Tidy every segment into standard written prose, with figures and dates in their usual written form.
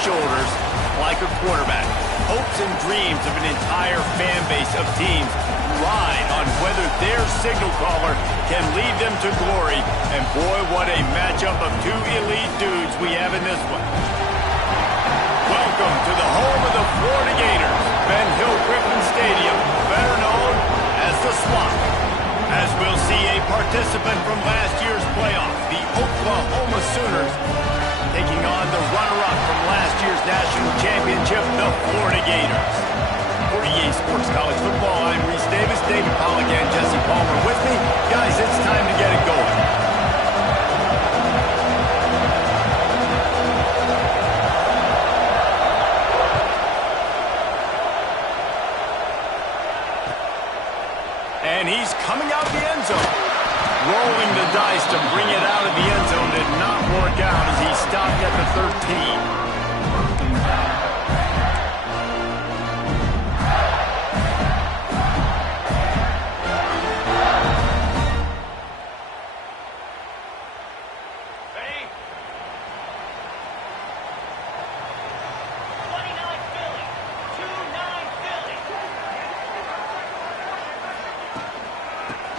shoulders like a quarterback. Hopes and dreams of an entire fan base of teams ride on whether their signal caller can lead them to glory. And boy, what a matchup of two elite dudes we have in this one. Welcome to the home of the Florida Gators, Ben Hill Griffin Stadium, better known as the Swamp. As we'll see a participant from last year's playoff, the Oklahoma Sooners, taking on the runner-up from last year's national championship, the Florida Gators. For EA Sports College Football, I'm Reese Davis, David Pollack, and Jesse Palmer with me. Guys, it's time to get it going. And he's coming out the end zone. Rolling the dice to bring it out of the end zone did not work out as he stopped at the 13.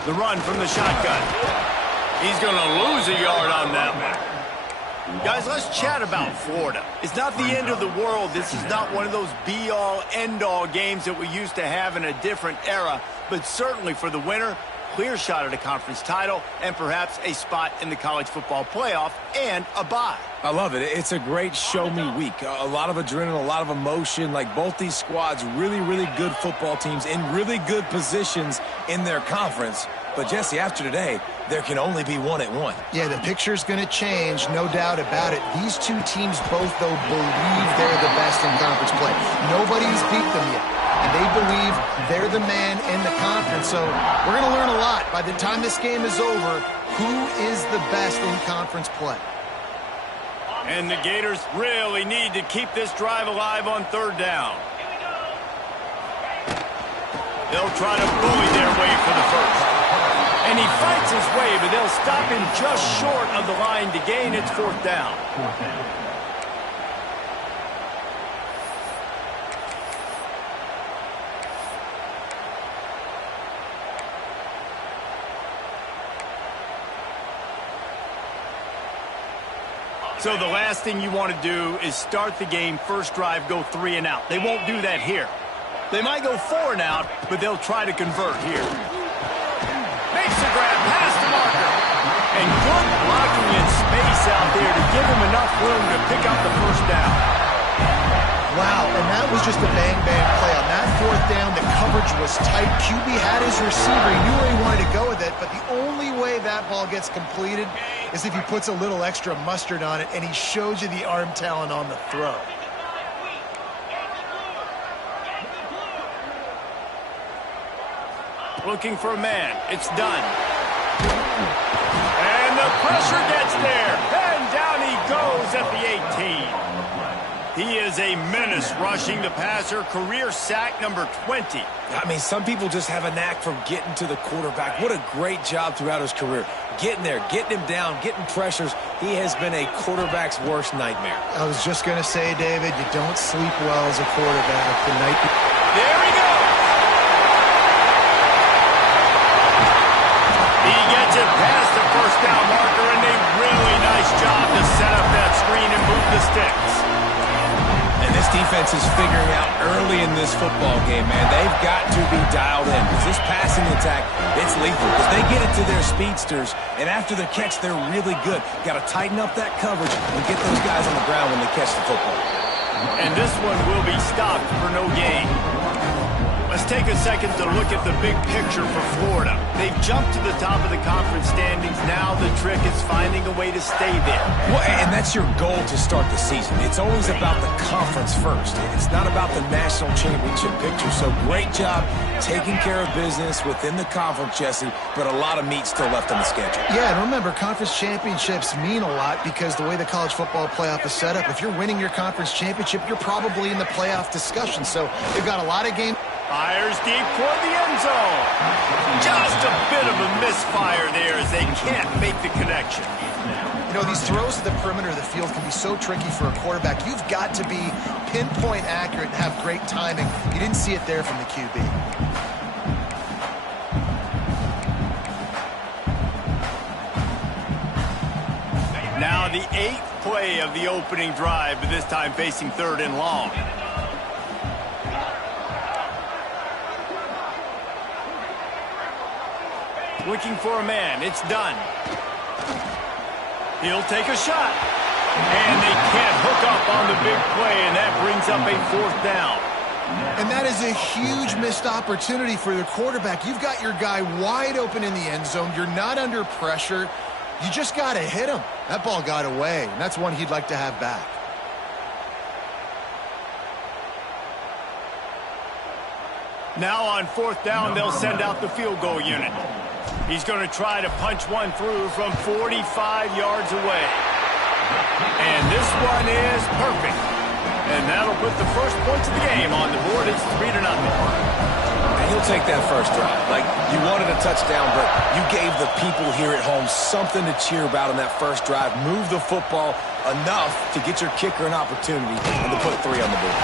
The run from the shotgun. He's going to lose a yard on that one. Guys, let's chat about Florida. It's not the end of the world. This is not one of those be-all, end-all games that we used to have in a different era. But certainly for the winner, clear shot at a conference title and perhaps a spot in the college football playoff and a bye. I love it. It's a great show-me week. A lot of adrenaline, a lot of emotion. Like both these squads, really, really good football teams in really good positions in their conference. But, Jesse, after today, there can only be one at one. Yeah, the picture's going to change, no doubt about it. These two teams both, though, believe they're the best in conference play. Nobody's beat them yet, and they believe they're the man in the conference. So we're going to learn a lot. By the time this game is over, who is the best in conference play? And the Gators really need to keep this drive alive on third down. They'll try to bully their way for the first. And he fights his way, but they'll stop him just short of the line to gain its fourth down. So the last thing you want to do is start the game, first drive, go 3 and out. They won't do that here. They might go 4 and out, but they'll try to convert here. Makes the grab past the marker. And good blocking in space out there to give him enough room to pick up the first down. Wow, and that was just a bang-bang play. On that fourth down, the coverage was tight. QB had his receiver. He knew where he wanted to go with it, but the only way that ball gets completed is if he puts a little extra mustard on it, and he shows you the arm talent on the throw. Looking for a man. It's done. And the pressure gets there. And down he goes at the 18. He is a menace rushing the passer. Career sack number 20. I mean, some people just have a knack for getting to the quarterback. What a great job throughout his career. Getting there, getting him down, getting pressures. He has been a quarterback's worst nightmare. I was just going to say, David, you don't sleep well as a quarterback the night. There he goes. He gets it past the first down marker, and a really nice job to set up that screen and move the sticks. And this defense is figuring out early in this football game, man. They've got to be dialed in because this passing attack, it's lethal because they get it to their speedsters, and after the catch, they're really good. Got to tighten up that coverage and get those guys on the ground when they catch the football. And this one will be stopped for no gain. Let's take a second to look at the big picture for Florida. They've jumped to the top of the conference standings. Now the trick is finding a way to stay there. Well, and that's your goal to start the season. It's always about the conference first. It's not about the national championship picture. So great job taking care of business within the conference, Jesse, but a lot of meat still left on the schedule. Yeah, and remember, conference championships mean a lot because the way the college football playoff is set up, if you're winning your conference championship, you're probably in the playoff discussion. So they've got a lot of games. Fires deep toward the end zone. Just a bit of a misfire there as they can't make the connection. You know, these throws to the perimeter of the field can be so tricky for a quarterback. You've got to be pinpoint accurate and have great timing. You didn't see it there from the QB. Now the 8th play of the opening drive, but this time facing 3rd and long. Looking for a man. It's done. He'll take a shot. And they can't hook up on the big play, and that brings up a 4th down. And that is a huge missed opportunity for the quarterback. You've got your guy wide open in the end zone. You're not under pressure. You just got to hit him. That ball got away, and that's one he'd like to have back. Now on 4th down, they'll send out the field goal unit. He's going to try to punch one through from 45 yards away. And this one is perfect. And that'll put the first points of the game on the board. It's 3-0. And he'll take that first drive. Like, you wanted a touchdown, but you gave the people here at home something to cheer about on that first drive. Move the football enough to get your kicker an opportunity and to put 3 on the board.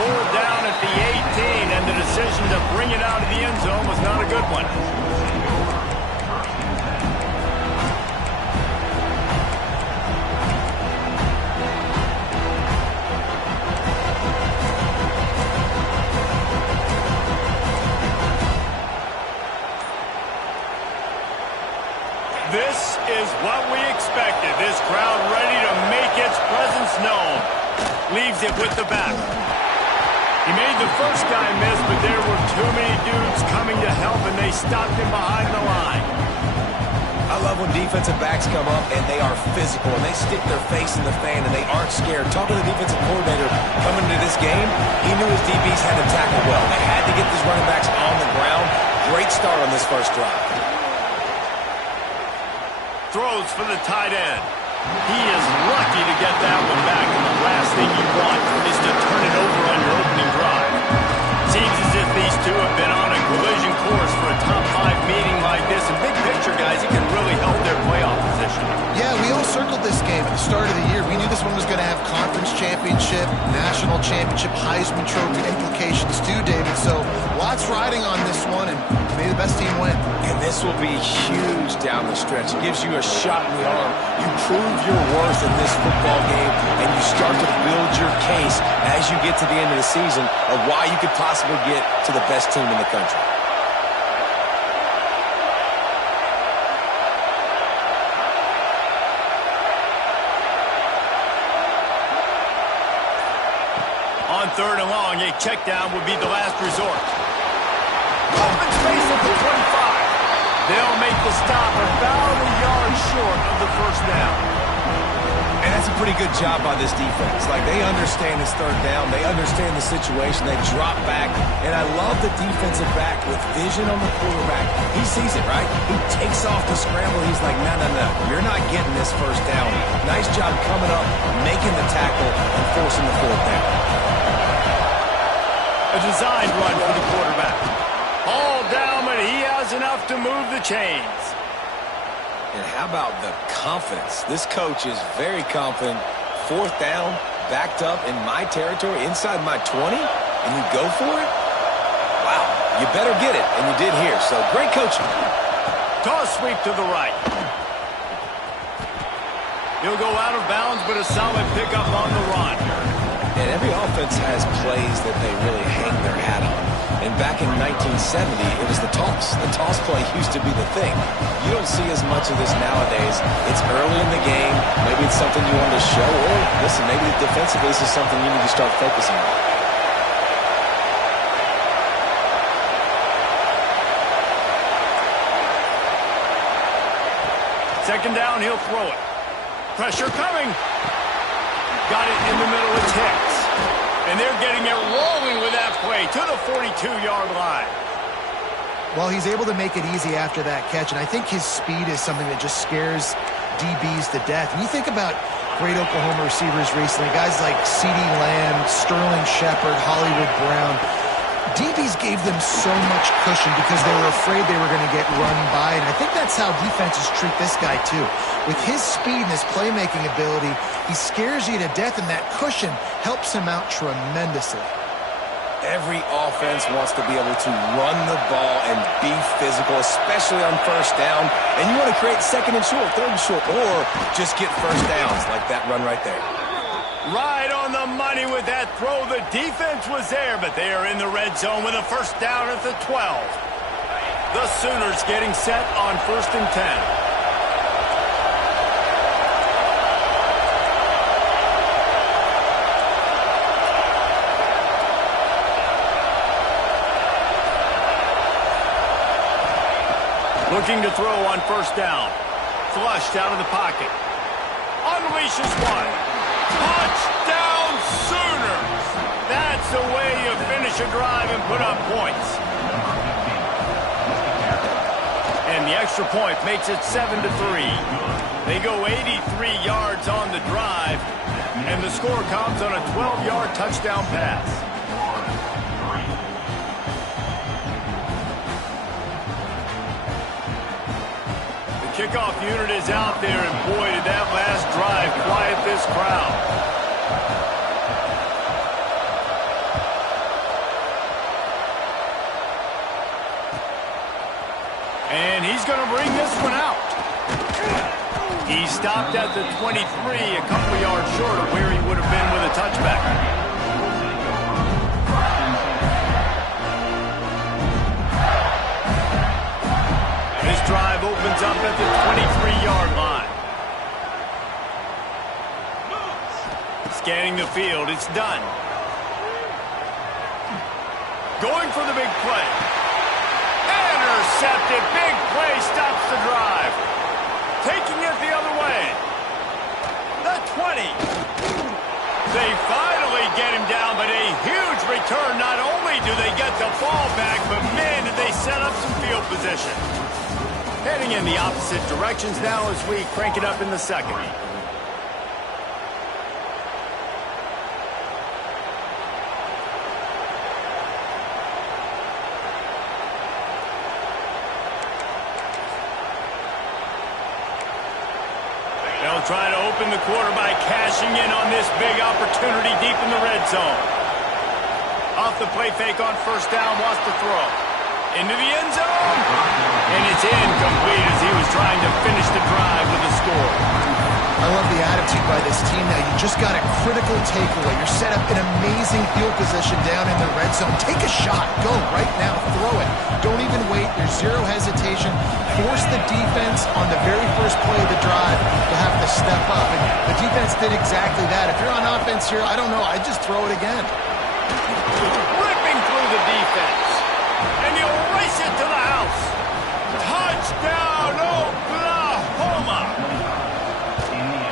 4 down at the 18, and the decision to bring it out of the end zone was not a good one. This is what we expected. This crowd ready to make its presence known. Leaves it with the back. He made the first guy miss, but there were too many dudes coming to help, and they stopped him behind the line. I love when defensive backs come up and they are physical and they stick their face in the fan and they aren't scared. Talking to the defensive coordinator coming into this game, he knew his DBs had to tackle well. They had to get these running backs on the ground. Great start on this first drive. Throws for the tight end. He is lucky to get that one back, and the last thing you want is to turn it over on your opening drive. Seems as if these two have been on a collision course for a top 5 meeting like this. And big picture, guys, it can really help their playoff position. Yeah, we all circled this game at the start of the year. We knew this one was going to have conference championship, national championship, Heisman Trophy implications too, David. So lots riding on this one, and may the best team win. And this will be huge down the stretch. It gives you a shot in the arm. You prove your worth in this football game, and you start to build your case as you get to the end of the season of why you could possibly get to the best team in the country. On 3rd and long, a check down would be the last resort. Open space at the 25. They'll make the stop about a yard short of the first down. And that's a pretty good job by this defense. Like, they understand it's 3rd down. They understand the situation. They drop back. And I love the defensive back with vision on the quarterback. He sees it, right? He takes off the scramble. He's like, no, no, no. You're not getting this first down. Nice job coming up, making the tackle, and forcing the 4th down. A designed run for the quarterback. All down, but he has enough to move the chains. And how about the confidence? This coach is very confident. 4th down, backed up in my territory, inside my 20, and you go for it? Wow, you better get it, and you did here. So great coaching. Toss sweep to the right. He'll go out of bounds, but a solid pickup on the run. And every offense has plays that they really hang their hat on. And back in 1970, it was the toss. The toss play used to be the thing. You don't see as much of this nowadays. It's early in the game. Maybe it's something you want to show. Or, listen, maybe defensively this is something you need to start focusing on. Second down, he'll throw it. Pressure coming. Got it in the middle. It's Hicks. And they're getting it rolling with that play to the 42-yard line. Well, he's able to make it easy after that catch, and I think his speed is something that just scares DBs to death. And you think about great Oklahoma receivers recently, guys like CeeDee Lamb, Sterling Shepard, Hollywood Brown. DBs gave them so much cushion because they were afraid they were going to get run by, and I think that's how defenses treat this guy too. With his speed and his playmaking ability, he scares you to death, and that cushion helps him out tremendously. Every offense wants to be able to run the ball and be physical, especially on first down. And you want to create second and short, third and short, or just get first downs like that run right there. Right on the money with that throw. The defense was there, but they are in the red zone with a first down at the 12. The Sooners getting set on 1st and 10. Looking to throw on first down. Flushed out of the pocket. Unleashes one. Touchdown Sooners! That's the way you finish a drive and put up points. And the extra point makes it 7-3. They go 83 yards on the drive, and the score comes on a 12-yard touchdown pass. Kickoff unit is out there, and boy, did that last drive quiet this crowd. And he's going to bring this one out. He stopped at the 23, a couple yards short of where he would have been with a touchback. Drive opens up at the 23-yard line. Scanning the field, it's done. Going for the big play. Intercepted, big play, stops the drive. Taking it the other way. The 20. They finally get him down, but a huge return. Not only do they get the ball back, but man, did they set up some field position. Heading in the opposite directions now as we crank it up in the second. They'll try to open the quarter by cashing in on this big opportunity deep in the red zone. Off the play fake on first down, wants to throw. Into the end zone. And it's incomplete as he was trying to finish the drive with a score. I love the attitude by this team now. You just got a critical takeaway. You're set up in amazing field position down in the red zone. Take a shot. Go right now. Throw it. Don't even wait. There's zero hesitation. Force the defense on the very first play of the drive to have to step up. And the defense did exactly that. If you're on offense here, I don't know. I'd just throw it again. Ripping through the defense. And he'll race it to the house. Touchdown, Oklahoma.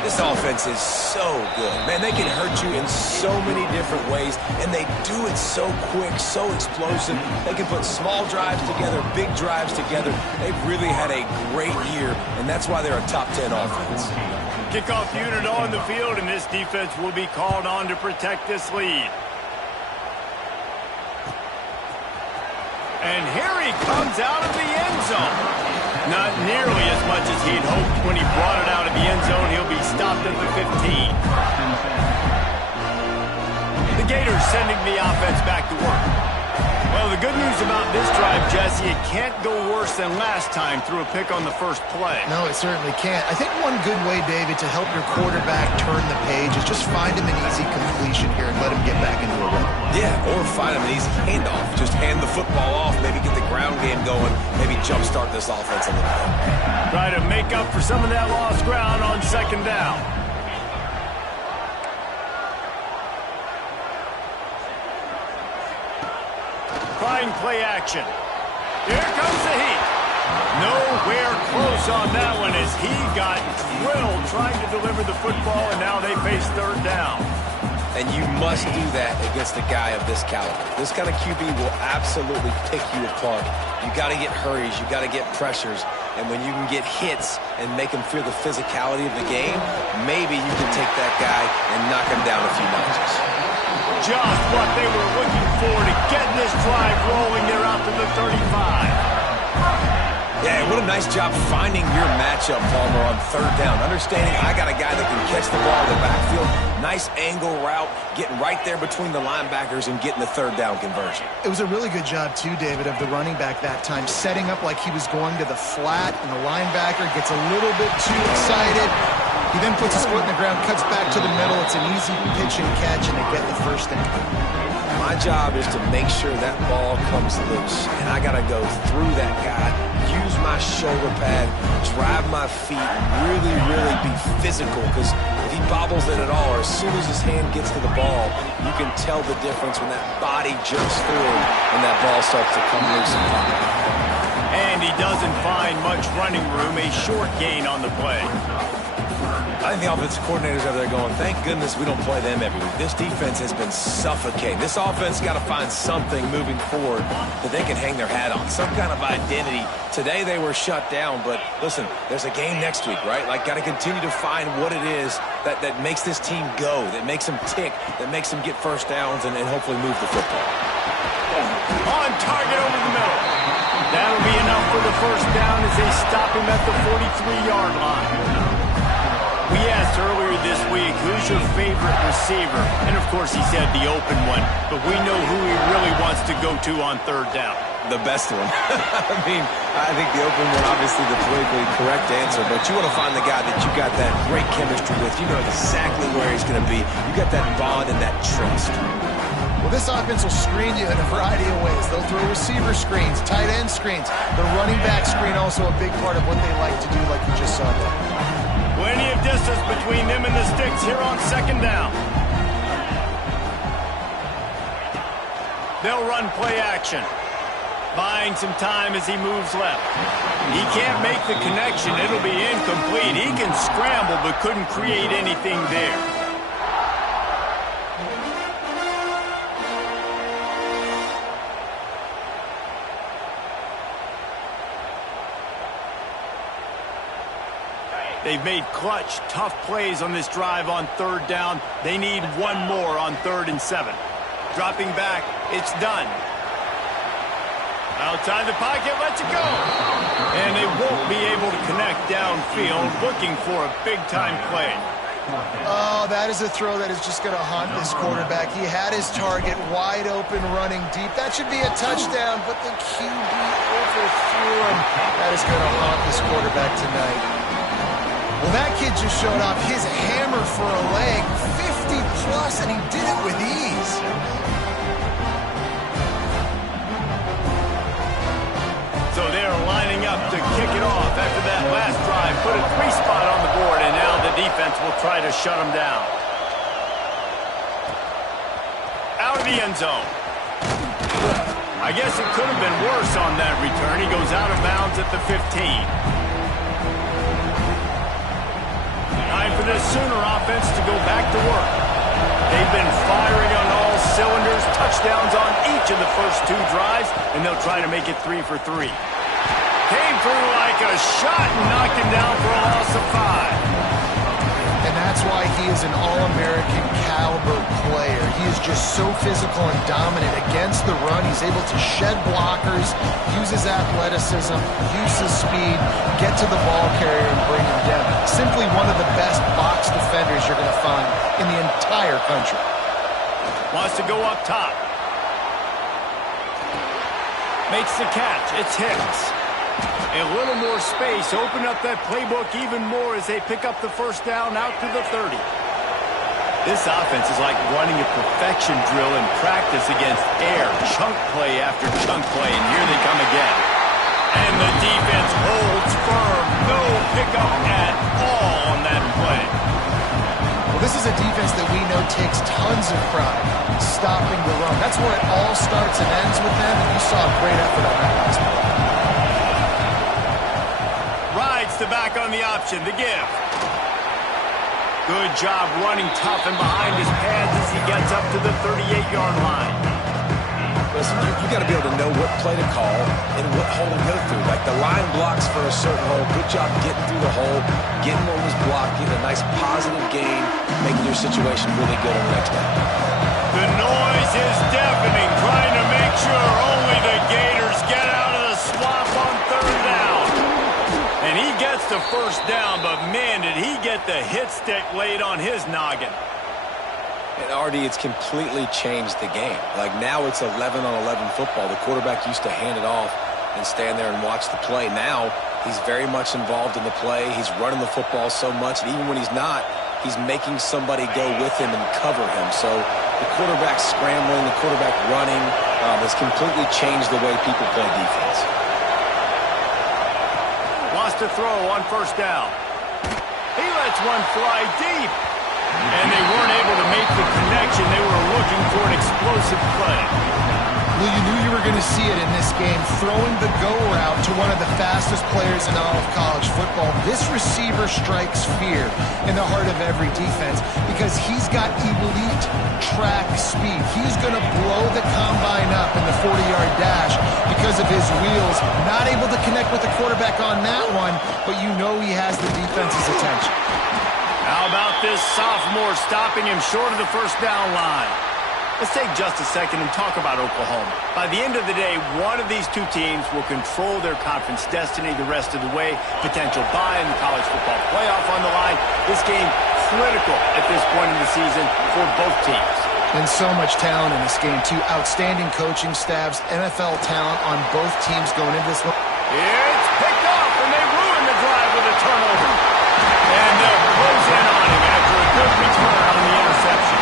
This offense is so good. Man, they can hurt you in so many different ways, and they do it so quick, so explosive. They can put small drives together, big drives together. They've really had a great year, and that's why they're a top 10 offense. Kickoff unit on the field, and this defense will be called on to protect this lead. And here he comes out of the end zone. Not nearly as much as he'd hoped when he brought it out of the end zone. He'll be stopped at the 15. The Gators sending the offense back to work. Well, the good news about this drive, Jesse, it can't go worse than last time through a pick on the first play. No, it certainly can't. I think one good way, David, to help your quarterback turn the page is just find him an easy completion here and let him get back into a rhythm. Yeah, or find him an easy handoff. Just hand the football off, maybe get the ground game going, maybe jumpstart this offense a little bit. Try to make up for some of that lost ground on second down. Trying play action. Here comes the heat. Nowhere close on that one as he got drilled trying to deliver the football, and now they face third down. And you must do that against a guy of this caliber. This kind of QB will absolutely pick you apart. You got to get hurries. You got to get pressures. And when you can get hits and make him feel the physicality of the game, maybe you can take that guy and knock him down a few notches. Just what they were looking for. forward and getting this drive rolling there out to the 35. Yeah, what a nice job finding your matchup, Palmer, on third down. Understanding I got a guy that can catch the ball in the backfield. Nice angle route, getting right there between the linebackers and getting the third down conversion. It was a really good job, too, David, of the running back that time, setting up like he was going to the flat, and the linebacker gets a little bit too excited. He then puts his foot in the ground, cuts back to the middle. It's an easy pitch and catch, and they get the first down. My job is to make sure that ball comes loose, and I got to go through that guy, use my shoulder pad, drive my feet, really, really be physical, because if he bobbles it at all, or as soon as his hand gets to the ball, you can tell the difference when that body jerks through and that ball starts to come loose and pop. And he doesn't find much running room, a short gain on the play. I think the offensive coordinators over there going, thank goodness we don't play them every week. This defense has been suffocating. This offense got to find something moving forward that they can hang their hat on, some kind of identity. Today they were shut down, but listen, there's a game next week, right? Like, got to continue to find what it is that makes this team go, that makes them tick, that makes them get first downs and hopefully move the football. On target over the middle. That'll be enough for the first down as they stop him at the 43-yard line. We asked earlier this week, who's your favorite receiver? And, of course, he said the open one. But we know who he really wants to go to on third down. The best one. I mean, I think the open one, obviously the politically correct answer, but you want to find the guy that you got that great chemistry with. You know exactly where he's going to be. You got that bond and that trust. Well, this offense will screen you in a variety of ways. They'll throw receiver screens, tight end screens. The running back screen also a big part of what they like to do, like you just saw there. Plenty of distance between them and the sticks here on second down. They'll run play action. Buying some time as he moves left. He can't make the connection. It'll be incomplete. He can scramble but couldn't create anything there. They've made clutch, tough plays on this drive on third down. They need one more on 3rd and 7. Dropping back, it's done. Outside the pocket, lets it go. And they won't be able to connect downfield, looking for a big-time play. Oh, that is a throw that is just going to haunt this quarterback. He had his target wide open, running deep. That should be a touchdown, but the QB overthrew him. That is going to haunt this quarterback tonight. Well, that kid just showed off his hammer for a leg, 50-plus, and he did it with ease. So they're lining up to kick it off after that last drive. Put a 3-spot on the board, and now the defense will try to shut them down. Out of the end zone. I guess it could have been worse on that return. He goes out of bounds at the 15. Time for this Sooner offense to go back to work. They've been firing on all cylinders, touchdowns on each of the first 2 drives, and they'll try to make it 3 for 3. Came through like a shot and knocked him down for a loss of 5. And that's why he is an All-American caliber player. He is just so physical and dominant against the run. He's able to shed blockers, use his athleticism, use his speed, get to the ball carrier and bring him down. Simply one of the best box defenders you're going to find in the entire country. Wants to go up top. Makes the catch. It's Hicks. A little more space. Open up that playbook even more as they pick up the first down out to the 30. This offense is like running a perfection drill in practice against air. Chunk play after chunk play, and here they come again. And the defense holds firm. No pickup at all on that play. Well, this is a defense that we know takes tons of pride stopping the run. That's where it all starts and ends with them, and you saw a great effort on that last play. Rides the back on the option, the give. Good job running tough and behind his pads as he gets up to the 38-yard line. Listen, you got to be able to know what play to call and what hole to go through. Like the line blocks for a certain hole. Good job getting through the hole, getting what was blocked, getting a nice positive gain, making your situation really good on the next down. The noise is deafening. a first down, but man, did he get the hit stick laid on his noggin. And RD, it's completely changed the game. Like now it's 11-on-11 football. The quarterback used to hand it off and stand there and watch the play. Now he's very much involved in the play. He's running the football so much, and even when he's not, he's making somebody go with him and cover him. So the quarterback scrambling, the quarterback running has completely changed the way people play defense. Wants to throw on first down. He lets one fly deep. And they weren't able to make the connection. They were looking for an explosive play. Well, you knew you were going to see it in this game, throwing the go route to one of the fastest players in all of college football. This receiver strikes fear in the heart of every defense because he's got elite track speed. He's going to blow the combine up in the 40-yard dash because of his wheels. Not able to connect with the quarterback on that one, but you know he has the defense's attention. How about this sophomore stopping him short of the first down line? Let's take just a second and talk about Oklahoma. By the end of the day, one of these two teams will control their conference destiny the rest of the way. Potential bye in the college football playoff on the line. This game critical at this point in the season for both teams. And so much talent in this game, too. Outstanding coaching staffs, NFL talent on both teams going into this one. It's picked off, and they ruin the drive with a turnover. And they'll close in on him after a good return on the interception.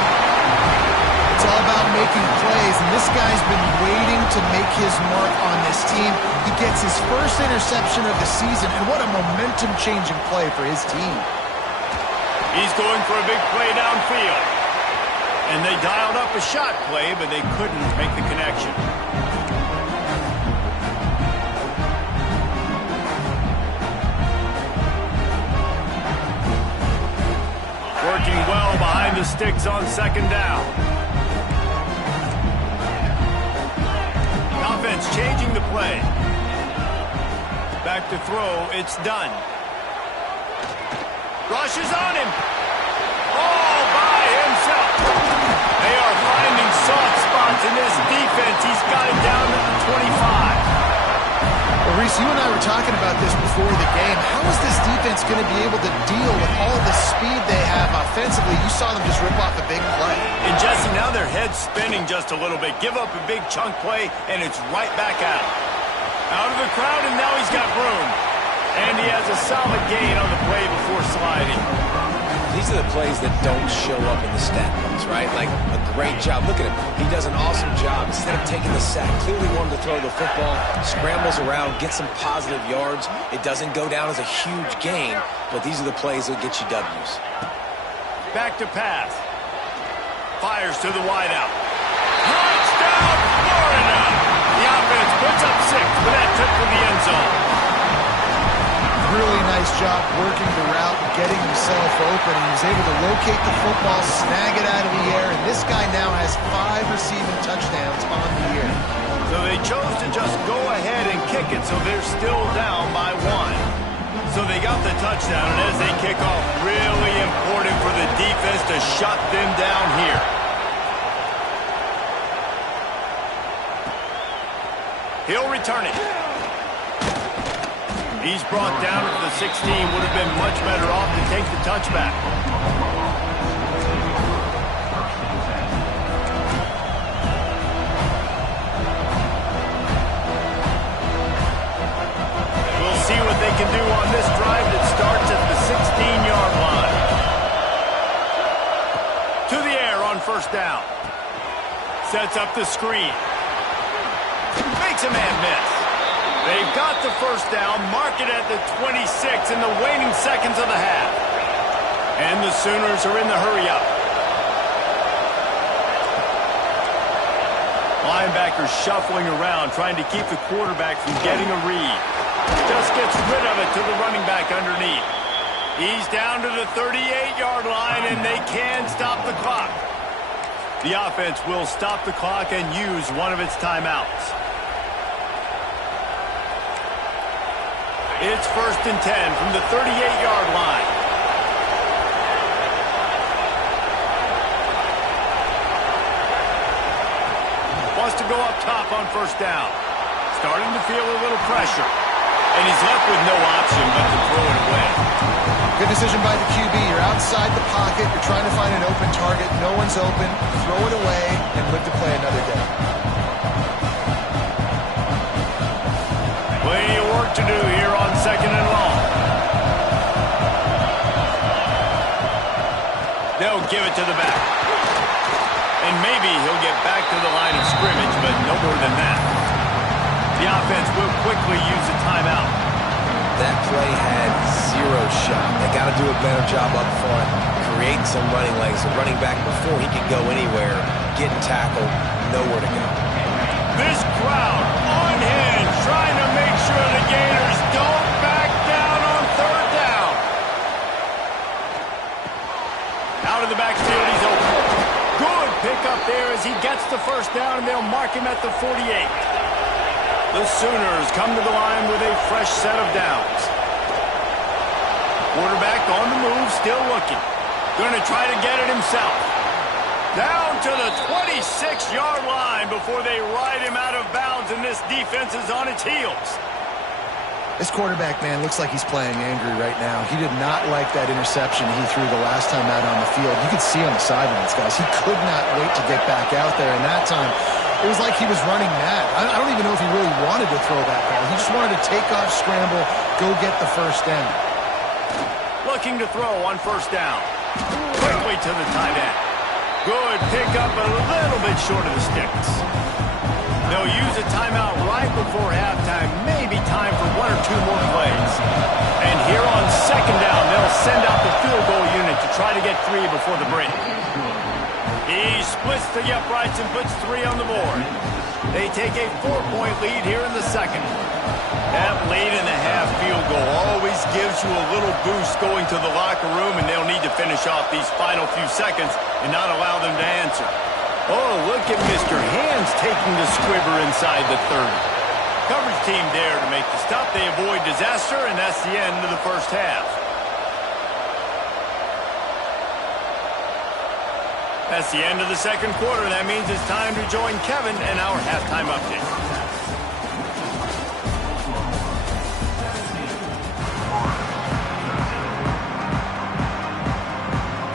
It's all about making plays, and this guy's been waiting to make his mark on this team. He gets his first interception of the season, and what a momentum-changing play for his team. He's going for a big play downfield. And they dialed up a shot play, but they couldn't make the connection. Working well behind the sticks on second down. Offense changing the play. Back to throw, it's done. Rushes on him. All by himself. They are finding soft spots in this defense. He's got it down to the 25. Well, Reese, you and I were talking about this before the game. How is this defense going to be able to deal with all the speed they have offensively? You saw them just rip off a big play. And Jesse, now their head's spinning just a little bit. Give up a big chunk play, and it's right back out. Out of the crowd, and now he's got room. And he has a solid gain on the play before sliding. These are the plays that don't show up in the stat books, right? Like a great job. Look at him. He does an awesome job. Instead of taking the sack, clearly wanted to throw the football, scrambles around, gets some positive yards. It doesn't go down as a huge gain, but these are the plays that get you W's. Back to pass. Fires to the wideout. Touchdown, Florida! The offense puts up 6 with that tip to the end zone. Really nice job working the route and getting himself open. He was able to locate the football, snag it out of the air, and this guy now has 5 receiving touchdowns on the year. So they chose to just go ahead and kick it, so they're still down by 1. So they got the touchdown, and as they kick off, really important for the defense to shut them down here. He'll return it. He's brought down to the 16. Would have been much better off to take the touchback. We'll see what they can do on this drive that starts at the 16-yard line. To the air on first down. Sets up the screen. Makes a man miss. They've got the first down, mark it at the 26 in the waning seconds of the half. And the Sooners are in the hurry-up. Linebackers shuffling around, trying to keep the quarterback from getting a read. Just gets rid of it to the running back underneath. He's down to the 38-yard line, and they can stop the clock. The offense will stop the clock and use one of its timeouts. It's 1st and 10 from the 38-yard line. Wants to go up top on first down. Starting to feel a little pressure. and he's left with no option but to throw it away. Good decision by the QB. You're outside the pocket. You're trying to find an open target. No one's open. Throw it away and live to play another day. Plenty of work to do here on 2nd and long. They'll give it to the back. And maybe he'll get back to the line of scrimmage, but no more than that. The offense will quickly use a timeout. That play had zero shot. They got to do a better job up front, creating some running lanes. The running back, before he could go anywhere, getting tackled, nowhere to go. This crowd on hand, trying to make sure the Gators don't back down on 3rd down. Out of the backfield, he's open. Good pickup there as he gets the 1st down, and they'll mark him at the 48. The Sooners come to the line with a fresh set of downs. Quarterback on the move, still looking. Going to try to get it himself. Down to the 26-yard line before they ride him out of bounds, and this defense is on its heels. This quarterback, man, looks like he's playing angry right now. He did not like that interception he threw the last time out on the field. You could see on the sidelines, guys. He could not wait to get back out there, and that time it was like he was running mad. I don't even know if he really wanted to throw that ball. He just wanted to take off, scramble, go get the 1st down. Looking to throw on 1st down. Quickly to the tight end. Good pickup, a little bit short of the sticks. They'll use a timeout right before halftime. Maybe time for 1 or 2 more plays. And here on 2nd down, they'll send out the field goal unit to try to get 3 before the break. He splits the uprights and puts 3 on the board. They take a 4-point lead here in the 2nd. That late-in-the-half field goal always gives you a little boost going to the locker room, and they'll need to finish off these final few seconds and not allow them to answer. Oh, look at Mr. Hands taking the squibber inside the 30. Coverage team there to make the stop. They avoid disaster, and that's the end of the 1st half. That's the end of the 2nd quarter. That means it's time to join Kevin and our halftime update.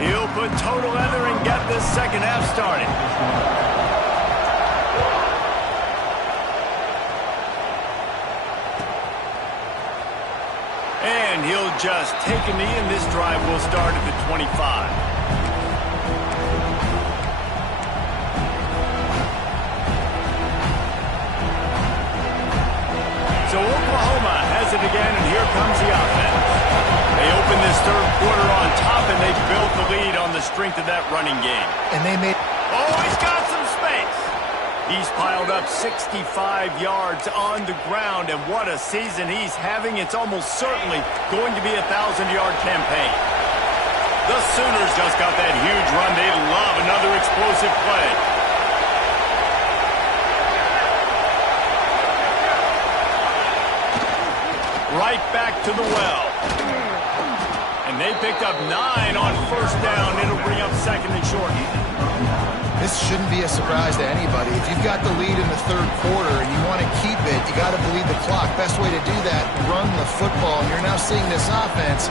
He'll put total leather and get this 2nd half started. And he'll just take a knee, and this drive will start at the 25. So Oklahoma has it again, and here comes the offense. They open this 3rd quarter on top, and they built the lead on the strength of that running game. And they made... Oh, he's got some space. He's piled up 65 yards on the ground, and what a season he's having. It's almost certainly going to be a 1,000-yard campaign. The Sooners just got that huge run. They love another explosive play. Right back to the well. And they picked up 9 on 1st down. It'll bring up 2nd and short. This shouldn't be a surprise to anybody. If you've got the lead in the 3rd quarter and you want to keep it, you got to bleed the clock. Best way to do that, run the football. And you're now seeing this offense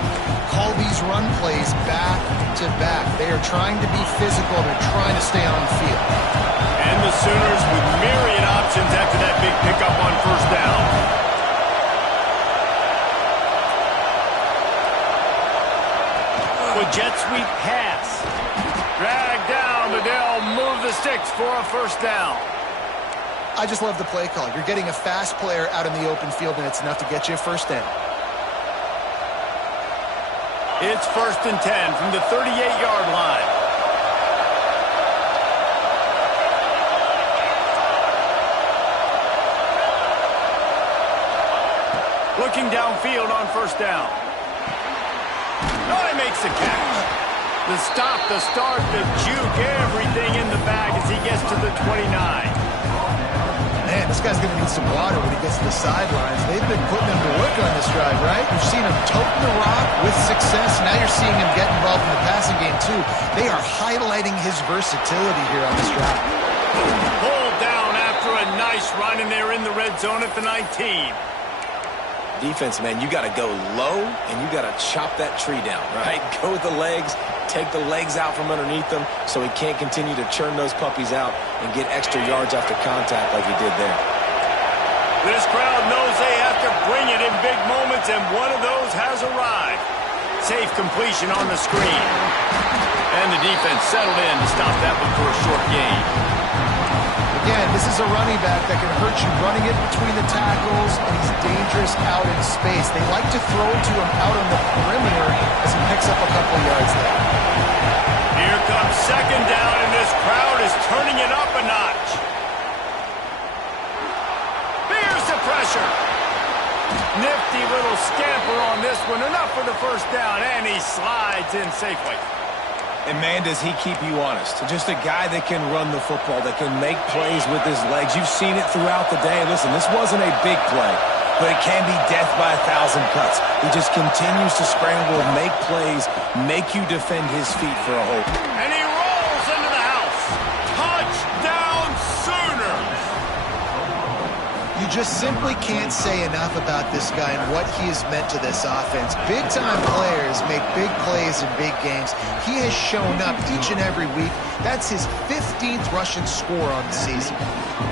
call these run plays back to back. They are trying to be physical. They're trying to stay on the field. And the Sooners with myriad options after that big pickup on 1st down. Jet sweep pass. Dragged down, but they'll move the sticks for a 1st down. I just love the play call. You're getting a fast player out in the open field, and it's enough to get you a 1st down. It's 1st and 10 from the 38-yard line. Looking downfield on 1st down. Oh, he makes the catch. The stop, the start, the juke, everything in the bag as he gets to the 29. Man, this guy's going to need some water when he gets to the sidelines. They've been putting him to work on this drive, right? You've seen him toting the rock with success. Now you're seeing him get involved in the passing game, too. They are highlighting his versatility here on this drive. Pulled down after a nice run, and they're in the red zone at the 19. defense, man, you got to go low and you got to chop that tree down, right? Go with the legs, take the legs out from underneath them so he can't continue to churn those puppies out and get extra yards after contact like he did there. This crowd knows they have to bring it in big moments, and one of those has arrived. Safe completion on the screen. And the defense settled in to stop that one for a short gain. Again, this is a running back that can hurt you running it between the tackles, and he's dangerous out in space. They like to throw to him out on the perimeter as he picks up a couple of yards there. Here comes second down, and this crowd is turning it up a notch. Here's the pressure. Nifty little scamper on this one. Enough for the first down, and he slides in safely. And, man, does he keep you honest. Just a guy that can run the football, that can make plays with his legs. You've seen it throughout the day. Listen, this wasn't a big play, but it can be death by 1,000 cuts. He just continues to scramble, make plays, make you defend his feet for a hope. And he rolls into the house. Touchdown Sooners! You just simply can't say enough about this guy and what he has meant to this offense. Big-time players make big plays in big games. He has shown up each and every week. That's his 15th rushing score on the season.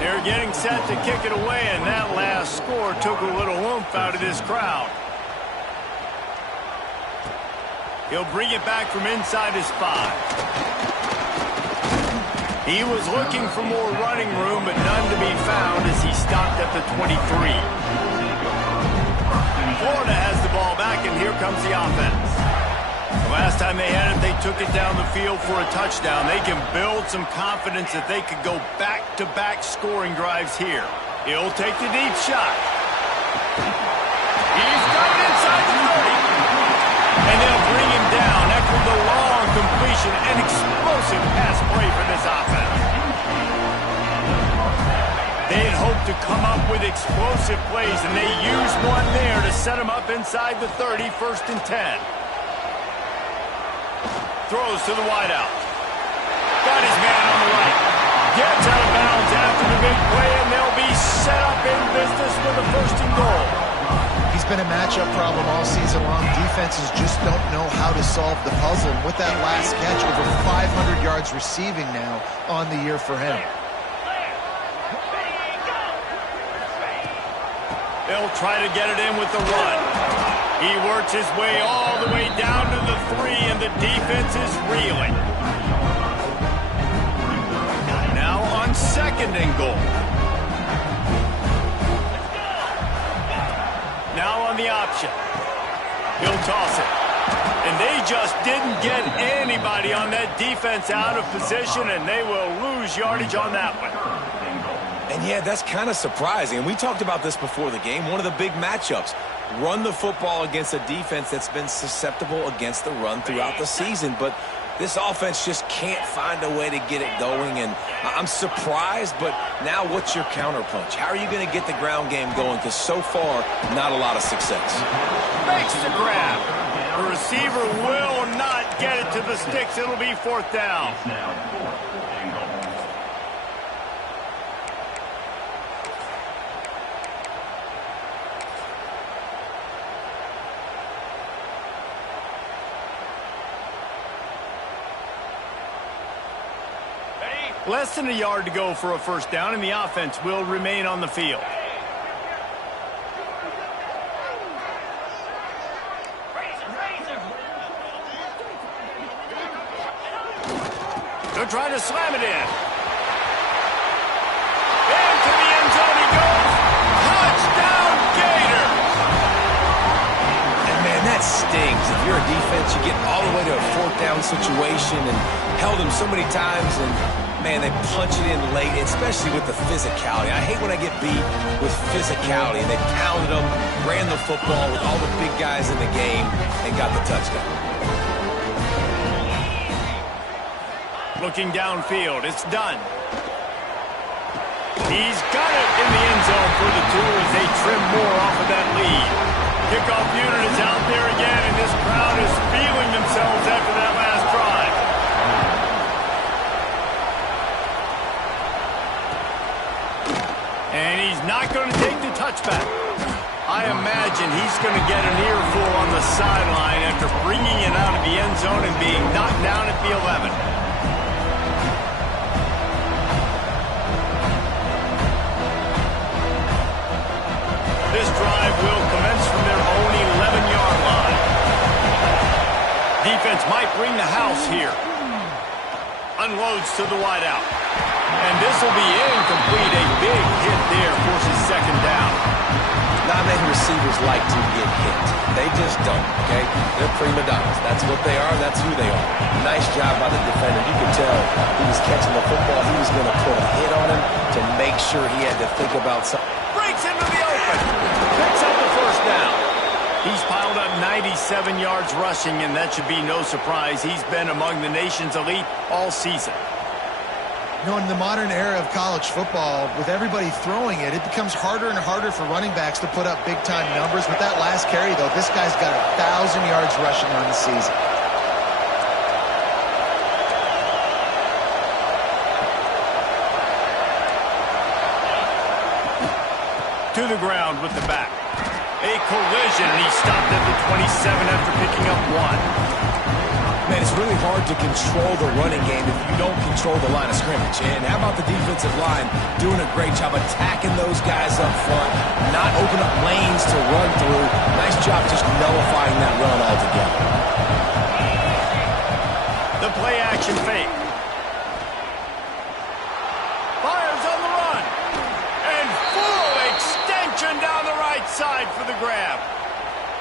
They're getting set to kick it away, and that last score took a little oomph out of this crowd. He'll bring it back from inside his 5. He was looking for more running room, but none to be found as he stopped at the 23. Florida has the ball back, and here comes the offense. The last time they had it, they took it down the field for a touchdown. They can build some confidence that they could go back-to-back scoring drives here. He'll take the deep shot. He's got it inside the 30. And they'll bring him down after the long completion and explosive pass play for this offense. They had hoped to come up with explosive plays, and they used one there to set him up inside the 30, 1st and 10. Throws to the wideout. Got his man on the right. Gets out of bounds after the big play, and they'll be set up in business with a 1st and goal. He's been a matchup problem all season long. Defenses just don't know how to solve the puzzle. And with that last catch, over 500 yards receiving now on the year for him. They'll try to get it in with the run. He works his way all the way down to the 3, and the defense is reeling. Now on 2nd and goal. Now on the option. He'll toss it. And they just didn't get anybody on that defense out of position, and they will lose yardage on that one. And, yeah, that's kind of surprising. And we talked about this before the game. One of the big matchups. Run the football against a defense that's been susceptible against the run throughout the season. But this offense just can't find a way to get it going. And I'm surprised, but now what's your counterpunch? How are you going to get the ground game going? Because so far, not a lot of success. Makes the grab. The receiver will not get it to the sticks. It'll be 4th down. Less than a yard to go for a 1st down, and the offense will remain on the field. They're trying to slam it in. Into the end zone he goes. Touchdown, Gators! And, man, that stings. If you're a defense, you get all the way to a 4th down situation and held them so many times, and man, they punch it in late, especially with the physicality. I hate when I get beat with physicality. And they pounded them, ran the football with all the big guys in the game, and got the touchdown. Looking downfield, it's done. He's got it in the end zone for the 2 as they trim more off of that lead. Kickoff unit is out there again, and this crowd is feeling themselves after that last drive. And he's not going to take the touchback. I imagine he's going to get an earful on the sideline after bringing it out of the end zone and being knocked down at the 11. This drive will commence from their own 11-yard line. Defense might bring the house here. Unloads to the wideout. And this will be incomplete. A big hit there forces second down. Not many receivers like to get hit. They just don't, okay? They're prima donnas. That's what they are. That's who they are. Nice job by the defender. You could tell he was catching the football. He was going to put a hit on him to make sure he had to think about something. Breaks into the open. Picks up the first down. He's piled up 97 yards rushing, and that should be no surprise. He's been among the nation's elite all season. You know, in the modern era of college football, with everybody throwing it, it becomes harder and harder for running backs to put up big-time numbers. With that last carry, though, this guy's got 1,000 yards rushing on the season. To the ground with the back. A collision, and he stopped at the 27 after picking up 1. Man, it's really hard to control the running game if you don't control the line of scrimmage. And how about the defensive line doing a great job attacking those guys up front, not open up lanes to run through. Nice job just nullifying that run altogether. The play action fake. Fires on the run. And full extension down the right side for the grab.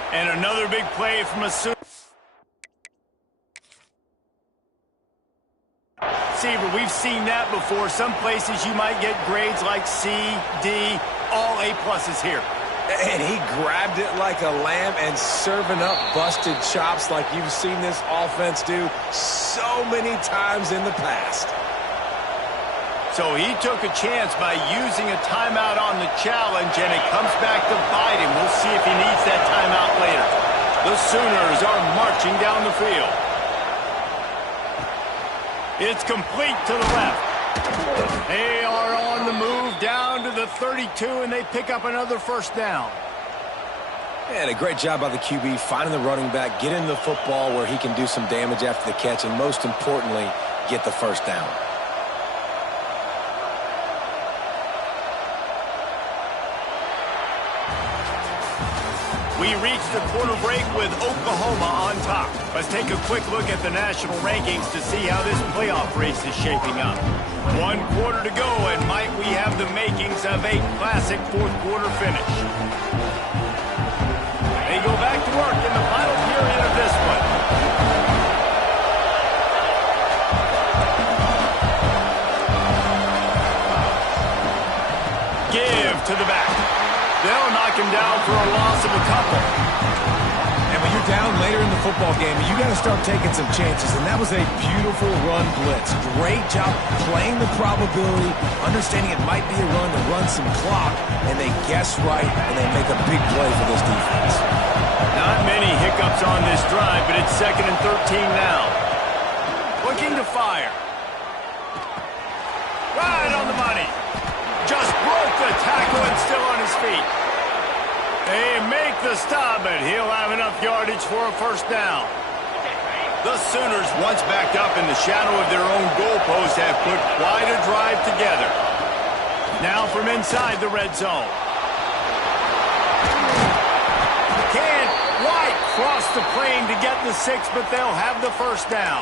And another big play from a receiver. We've seen that before. Some places you might get grades like C, D, all A+ here. And he grabbed it like a lamb and serving up busted chops like you've seen this offense do so many times in the past. So he took a chance by using a timeout on the challenge, and it comes back to bite him. We'll see if he needs that timeout later. The Sooners are marching down the field. It's complete to the left. They are on the move down to the 32, and they pick up another first down. And a great job by the QB finding the running back, getting the football where he can do some damage after the catch, and most importantly, get the first down. We reached the quarter break with Oklahoma on top. Let's take a quick look at the national rankings to see how this playoff race is shaping up. 1 quarter to go, and might we have the makings of a classic fourth quarter finish. They go back to work in the final period of this one. Give to the back. They'll knock him down for a loss of a couple. And when you're down later in the football game, you got to start taking some chances. And that was a beautiful run blitz. Great job playing the probability, understanding it might be a run to run some clock. And they guess right, and they make a big play for this defense. Not many hiccups on this drive, but it's 2nd and 13 now. Looking to fire. Right on the money. Just broke the tackle and still on his feet. They make the stop, but he'll have enough yardage for a first down. The Sooners, once backed up in the shadow of their own goalpost, have put quite a drive together. Now from inside the red zone. Can't quite cross the plane to get the 6, but they'll have the first down.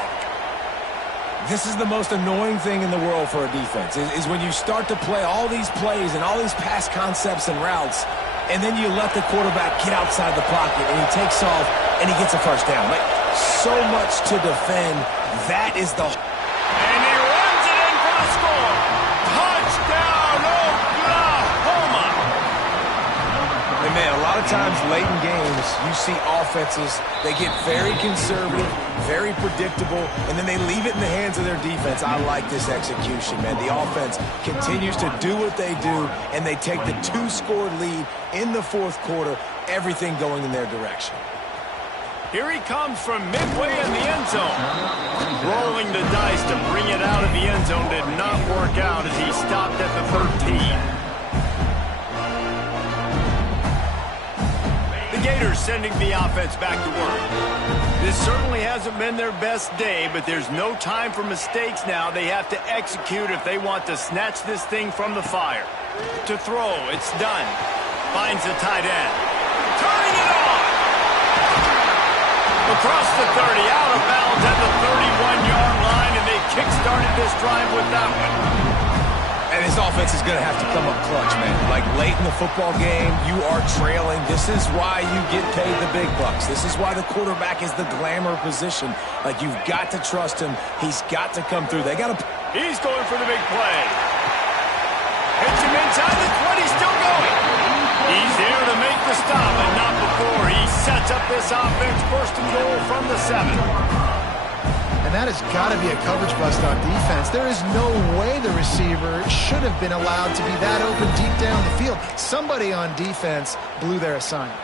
This is the most annoying thing in the world for a defense, is when you start to play all these plays and all these pass concepts and routes, and then you let the quarterback get outside the pocket, and he takes off, and he gets a first down. Like, so much to defend. That is the... And he runs it in for the score. Touchdown, Oklahoma! And man, a lot of times late in games, you see offenses, they get very conservative, very predictable, and then they leave it in the hands of their defense. I like this execution, man. The offense continues to do what they do, and they take the 2-score lead in the fourth quarter, everything going in their direction. Here he comes from midway in the end zone. Rolling the dice to bring it out of the end zone did not work out as he stopped at the 13. Gators sending the offense back to work. This certainly hasn't been their best day, but there's no time for mistakes now. They have to execute if they want to snatch this thing from the fire. To throw, it's done. Finds the tight end. Turning it on! Across the 30, out of bounds at the 31-yard line, and they kick-started this drive with that one. And his offense is going to have to come up clutch, man. Like late in the football game, you are trailing. This is why you get paid the big bucks. This is why the quarterback is the glamour position. Like, you've got to trust him. He's got to come through. They got to... He's going for the big play. Hits him inside the 20, still going. He's there to make the stop, but not before. He sets up this offense, first and goal from the 7. And that has got to be a coverage bust on defense. There is no way the receiver should have been allowed to be that open deep down the field. Somebody on defense blew their assignment.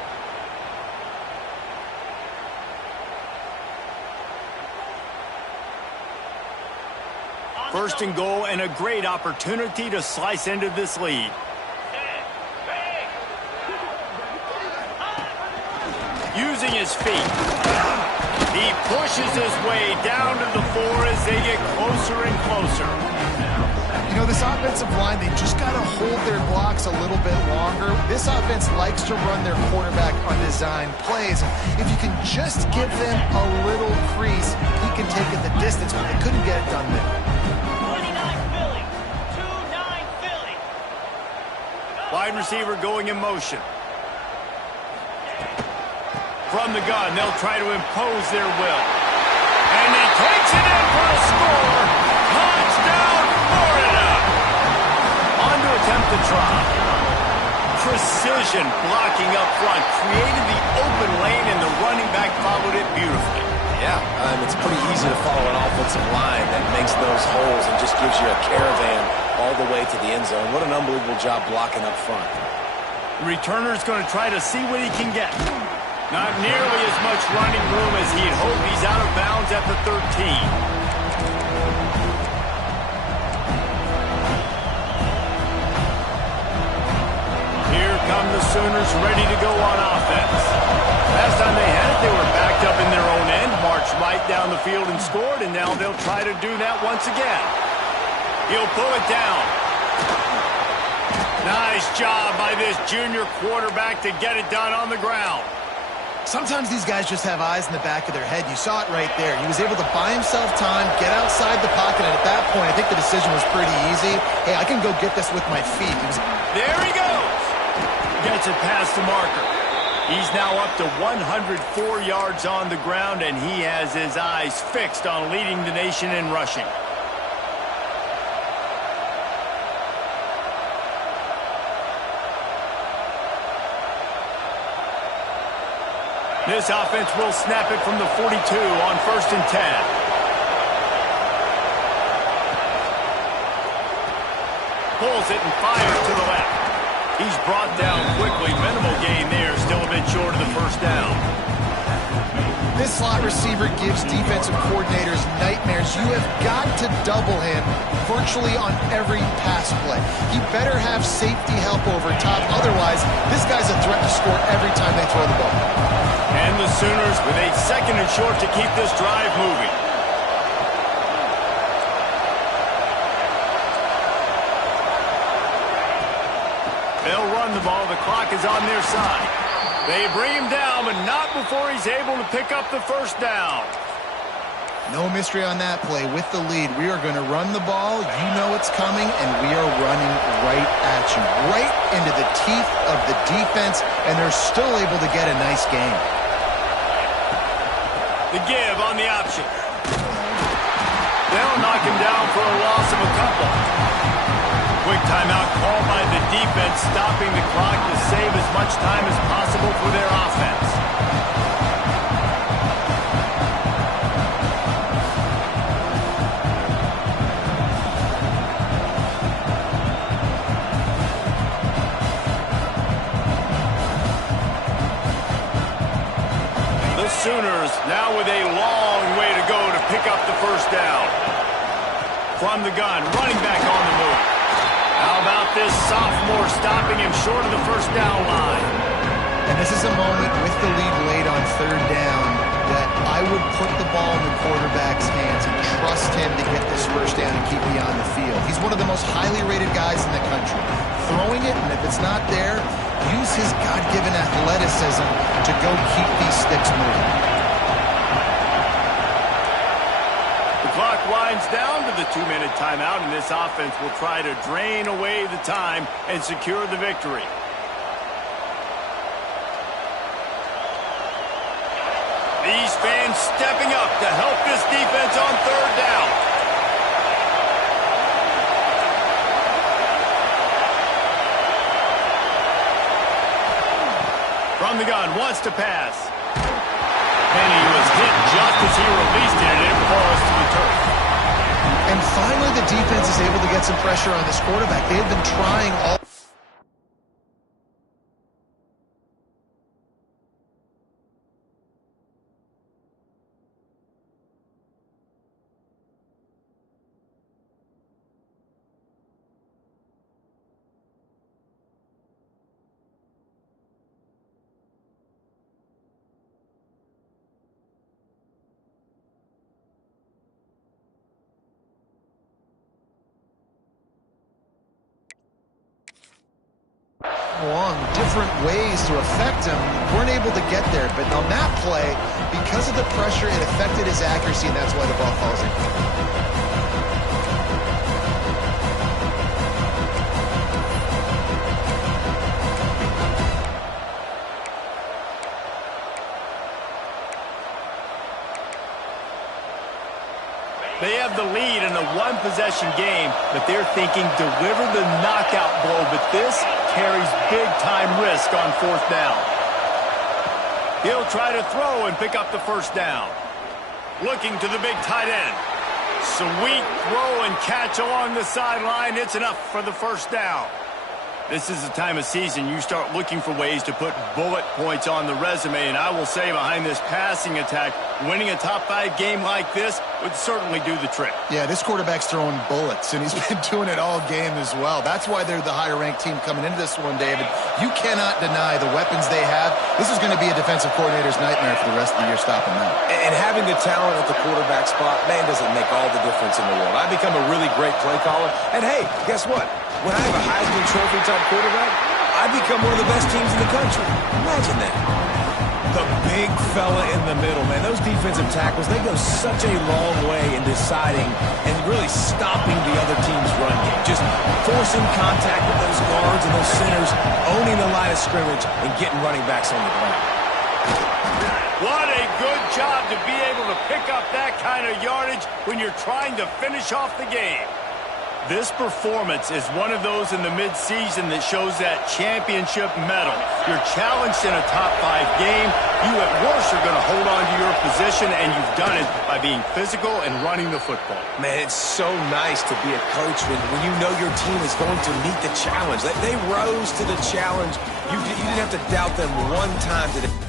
First and goal, and a great opportunity to slice into this lead. Using his feet. He pushes his way down to the 4 as they get closer and closer. You know, this offensive line, they just got to hold their blocks a little bit longer. This offense likes to run their quarterback on design plays. If you can just give them a little crease, he can take it the distance, but they couldn't get it done there. 29 Philly. 2-9 Philly. Wide receiver going in motion. From the gun, they'll try to impose their will. And he takes it in for a score. Touchdown, Florida! On to attempt the try. Precision blocking up front, created the open lane, and the running back followed it beautifully. Yeah, it's pretty easy to follow an offensive line that makes those holes and just gives you a caravan all the way to the end zone. What an unbelievable job blocking up front. The returner's going to try to see what he can get. Not nearly as much running room as he'd hoped. He's out of bounds at the 13. Here come the Sooners ready to go on offense. Last time they had it, they were backed up in their own end, marched right down the field and scored, and now they'll try to do that once again. He'll pull it down. Nice job by this junior quarterback to get it done on the ground. Sometimes these guys just have eyes in the back of their head. You saw it right there. He was able to buy himself time, get outside the pocket, and at that point, I think the decision was pretty easy. Hey, I can go get this with my feet. There he goes. Gets it past the marker. He's now up to 104 yards on the ground, and he has his eyes fixed on leading the nation in rushing. This offense will snap it from the 42 on 1st and 10. Pulls it and fires to the left. He's brought down quickly. Minimal gain there, still a bit short of the first down. This slot receiver gives defensive coordinators nightmares. You have got to double him virtually on every pass play. He better have safety help over top. Otherwise, this guy's a threat to score every time they throw the ball. And the Sooners with a 2nd and short to keep this drive moving. They'll run the ball. The clock is on their side. They bring him down, but not before he's able to pick up the first down. No mystery on that play. With the lead, we are going to run the ball. You know it's coming, and we are running right at you. Right into the teeth of the defense, and they're still able to get a nice game. The give on the option. They'll knock him down for a loss of a couple. Quick timeout called by the defense, stopping the clock to save as much time as possible for their offense. The Sooners now with a long way to go to pick up the first down. From the gun, running back on the move. How about this sophomore stopping him short of the first down line? And this is a moment with the lead late on third down that I would put the ball in the quarterback's hands and trust him to get this first down and keep me on the field. He's one of the most highly rated guys in the country. Throwing it, and if it's not there, use his God-given athleticism to go keep these sticks moving. The clock winds down to the 2-minute timeout, and this offense will try to drain away the time and secure the victory. These fans stepping up to help this defense on third down. From the gun, wants to pass. And he was hit just as he released it, and it falls to the turf. And finally, the defense is able to get some pressure on this quarterback. They've been trying all... along different ways to affect him. Weren't able to get there, but on that play, because of the pressure, it affected his accuracy, and that's why the ball falls in. They have the lead in a one-possession game, but they're thinking deliver the knockout blow, but this carries big-time risk on fourth down. He'll try to throw and pick up the first down. Looking to the big tight end. Sweet throw and catch along the sideline. It's enough for the first down. This is the time of season you start looking for ways to put bullet points on the resume, and I will say behind this passing attack, winning a top-5 game like this would certainly do the trick. Yeah, this quarterback's throwing bullets, and he's been doing it all game as well. That's why they're the higher-ranked team coming into this one, David. You cannot deny the weapons they have. This is going to be a defensive coordinator's nightmare for the rest of the year stopping them. And having the talent at the quarterback spot, man, doesn't make all the difference in the world. I've become a really great play caller, and hey, guess what? When I have a Heisman Trophy-type quarterback, I become one of the best teams in the country. Imagine that. The big fella in the middle, man. Those defensive tackles, they go such a long way in deciding and really stopping the other team's run game. Just forcing contact with those guards and those centers, owning the line of scrimmage, and getting running backs on the ground. What a good job to be able to pick up that kind of yardage when you're trying to finish off the game. This performance is one of those in the midseason that shows that championship medal. You're challenged in a top-5 game. You at worst are going to hold on to your position, and you've done it by being physical and running the football. Man, it's so nice to be a coach when you know your team is going to meet the challenge. They rose to the challenge. You didn't have to doubt them one time today.